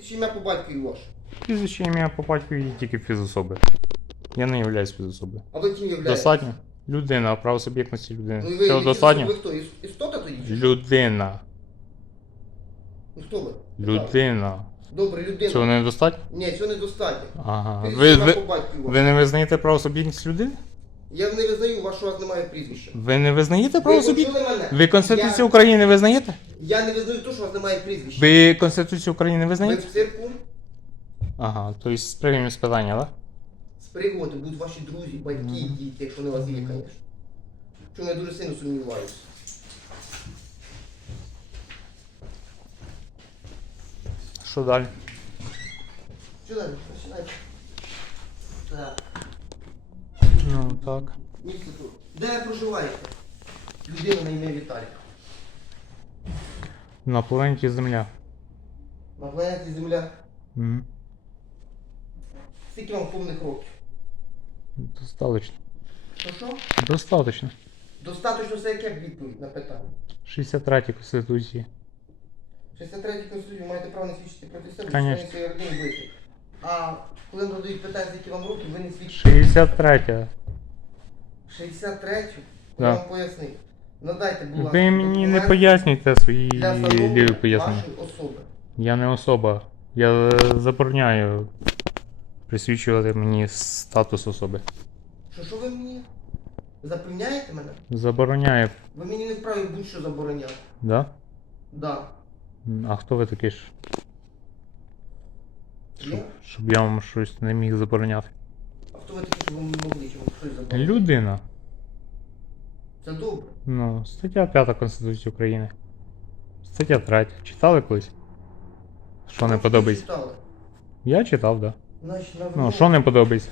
Ім'я по батькові ваше? Прізвище ім'я по батькові тільки фізособи. Я не являюсь фізособою. А ви ким являєтесь? Достатньо? Людина, право суб'єктності людини. Ну, ви, Цього достатньо? Ви хто? Іс- Істота тоді? чи що? Людина. Ну хто ви? Людина. Добре, людина. Цього недостатньо? Ні, цього недостатньо. Ага. Прізвище Ви, ім'я ви, батькові ваше. ви не визнаєте право суб'єктність людини? Я не визнаю, вашого вас у вас немає прізвища. Ви не визнаєте Ви право почули суб'єктності? мене? Ви Конституцію Я, України визнаєте? Я не визнаю те, що у вас немає прізвища. Ви Конституцію України Ви визнаєте? в цирку Ага, тобто з приймем з питання, так? з пригоди будуть ваші друзі, батьки, діти, якщо не вас є, звісно. Чому я дуже сильно сумніваюся. Що далі? Що далі? Починайте. Так. Ну так. Місце тут. Де ви проживаєте? Людина на ім'я Віталій. На планеті Земля. На планеті Земля. Угу. Скільки вам повних років? Достаточно. Що що? Достаточно. Достаточно це яке відповідь на питання. 63 Конституції. 63 Конституції маєте право не свідчити проти себе, Конечно. членів своєї родини близьких. А коли вам надають питання, скільки вам років, ви не свідчите. 63. 63 Да. я вам пояснив. Надайте, будь ласка, Ви мені не документ пояснюйте свої для ліві встановлення пояснення. вашої особи. Я не особа. Я забороняю присвічувати мені статус особи. Що, що ви мені? Запевняєте мене? Забороняю, Ви мені не вправі будь-що забороняти. да? Да. М, А хто ви такий ж? Щоб, Я? щоб я вам щось не міг забороняти. А хто ви такі, що ви могли вам щось забороняти? Людина. Це добре. Ну, стаття 5 Конституції України. Стаття 3. Читали колись? Що не подобається? читали. Я читав, так. Да. Значить, на Ну, що не подобається?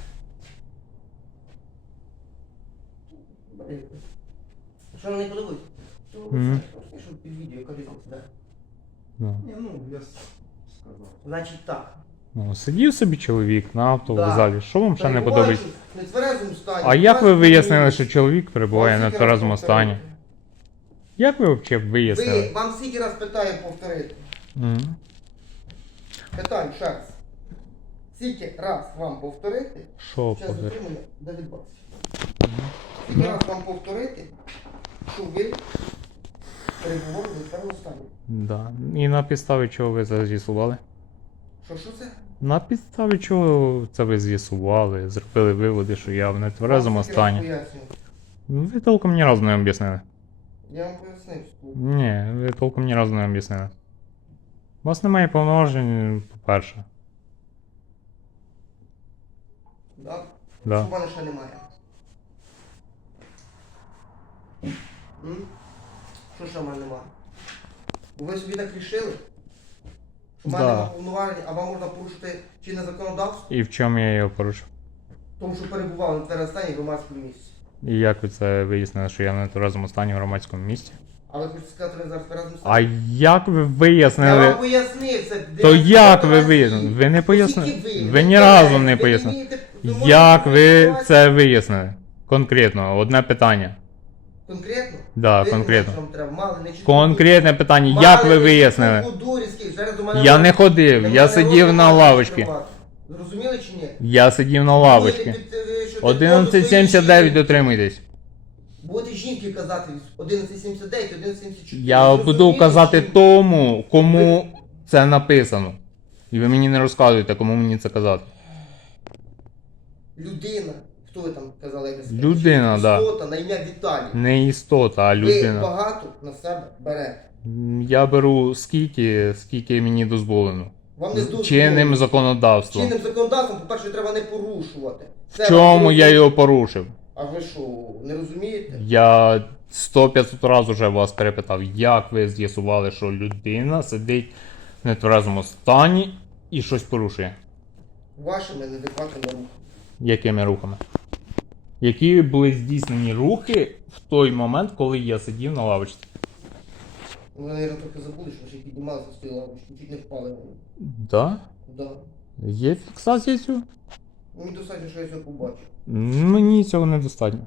Що не подобається? То, Мгм. що під відео, різниця, да. Ну, Ні, ну, я с- сказав. Значить так. Ну, сидів собі чоловік на автовокзалі. Що вам ще не подобається? в нетверезому стані. А як ви вияснили, що чоловік перебуває на тверезому стані? Як ви взагалі Ви, вияснили? вам скільки раз питаю повторити? Мгм. Питаю ще раз. Скільки раз вам повторити? Що повторити? затримання до відбавці. Скільки раз вам повторити, що ви перебували в нетверезому стані? Да. І на підставі чого ви з'ясували? Що, що це? На підставі чого це ви з'ясували, зробили виводи, що я в нетверезому стані. Ви толком ні разу не об'яснили. Я вам пояснив. Ні, ви толком ні разу не об'яснили. У вас немає повноважень, по-перше. Да? Да. В мене ще немає? М? Що ще в мене немає? Ви собі так рішили? Що в мене Да. немає повноважень, а вам можна порушити чинне законодавство? І в чому я його порушив? Тому що перебували на теренстані в громадському місці. І як ви це вияснили, що я в нетверезому стані в громадському місці? А ви хочете сказати, ви зараз разом А як ви Я вияснили? вам пояснив це. То як ви вияснили? Ви не пояснили. Ви ні разу не пояснили. Як ви це вияснили? Конкретно, одне питання. Конкретно? Да, Ви конкретно. вам треба? Мали не чітку Конкретне питання, Мали як ви не вияснили? зараз мене Я не ходив, я сидів на лавочці. Зрозуміли чи ні? Я сидів на лавочці. Будете під- е, що ти 1179 жінки- дотримуйтесь. Будете жінки казати 1179, 1174. Я Зрозуміли буду казати ні? тому, кому це написано. І ви мені не розказуєте, кому мені це казати. Людина. Хто ви там казали? як ви? Людина, да. Істота на ім'я Віталій. Не істота, а Ви людина. багато на себе берете. Я беру скільки, скільки мені дозволено. Вам не дозволено. Чинним законодавством. Чинним законодавством, по-перше, треба не порушувати. В чому я його порушив? А ви що, не розумієте? Я 100-500 разів вже вас перепитав, як ви з'ясували, що людина сидить в нетверезому стані і щось порушує. Вашими неадекватними рухами. Якими рухами? Які були здійснені рухи в той момент, коли я сидів на лавочці? Ви, мабуть, трохи забули, що ще й піднімалися з тієї лавочки, чуть не впали. Да? Да. Є фіксація цього? Мені достатньо, що я цього побачив. Мені цього недостатньо.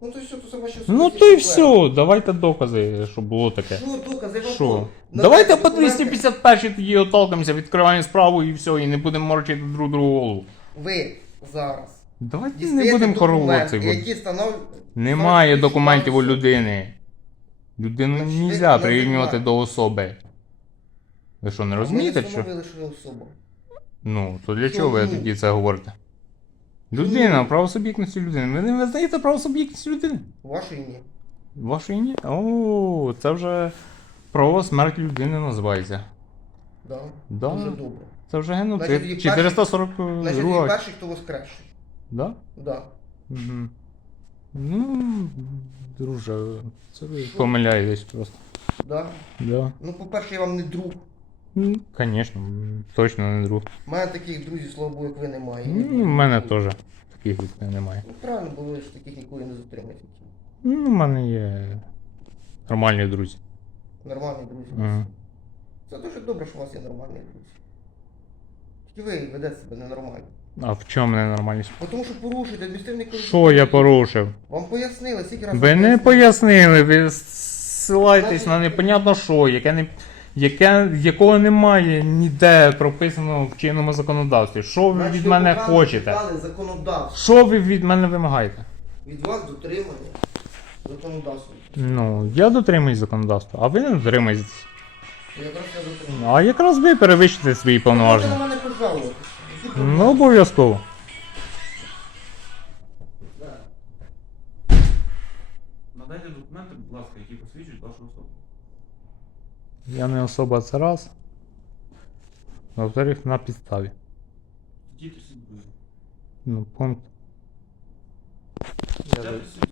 Ну то все, то це ваші Ну то і проблеми. все, давайте докази, щоб було таке. Що докази? Що? Давайте по 251 тоді отталкаємося, відкриваємо справу і все, і не будемо морочити друг другу голову. Ви зараз. Давайте не будемо хороводці. які встановлюють... Немає документів у людини. Людину не можна прирівнювати до особи. Ви що, не розумієте, Ми що? встановили, що ви особа. Ну, то для чого ви Чому? тоді це говорите? Людина, право суб'єктності людини. Ви не визнаєте право суб'єктності людини? Вашої ні. Вашої ні? О, це вже право смерть людини називається. Да. Да. Дуже добре. Це вже Значить, геноцид. перший- 442. Значить, він перший, хто воскресший. Да? Да. Угу. Ну, друже, це ви помиляєтесь просто. Да. Да. Ну, по-перше, я вам не друг. Ну, звісно, точно не друг. У мене таких друзів, слава Богу, як ви немає. Ну, в мене теж таких від немає. Ну, правильно, бо ви ж таких ніколи не затримаєте. Ну, в мене є нормальні друзі. Нормальні друзі. Ага. Це дуже добре, що у вас є нормальні друзі. Тільки ви ведете себе ненормально. А в чому ненормальність? Бо Тому що порушуєте адміністративний кодекс. Що я порушив? Вам пояснили, скільки разів Ви не пояснили? ви ссилаєтесь на непонятно що, яке не. Яке, якого немає ніде прописано в чинному законодавстві. Що ви Значить, від мене хочете? законодавство. Що ви від мене вимагаєте? Від вас дотримання законодавства. Ну, я дотримуюсь законодавства, а ви не дотримуєтесь. Якраз я дотримую. А якраз ви перевищите свої повноваження. Ви Можете на мене пожалуватися. Які проблеми? Ну, обов'язково. Надайте документи, будь ласка, які посвідчують вашу особу. Я не особа це раз. Во-вторых, на підставі. Тоді 32. Ну, пункт. Стаття 32.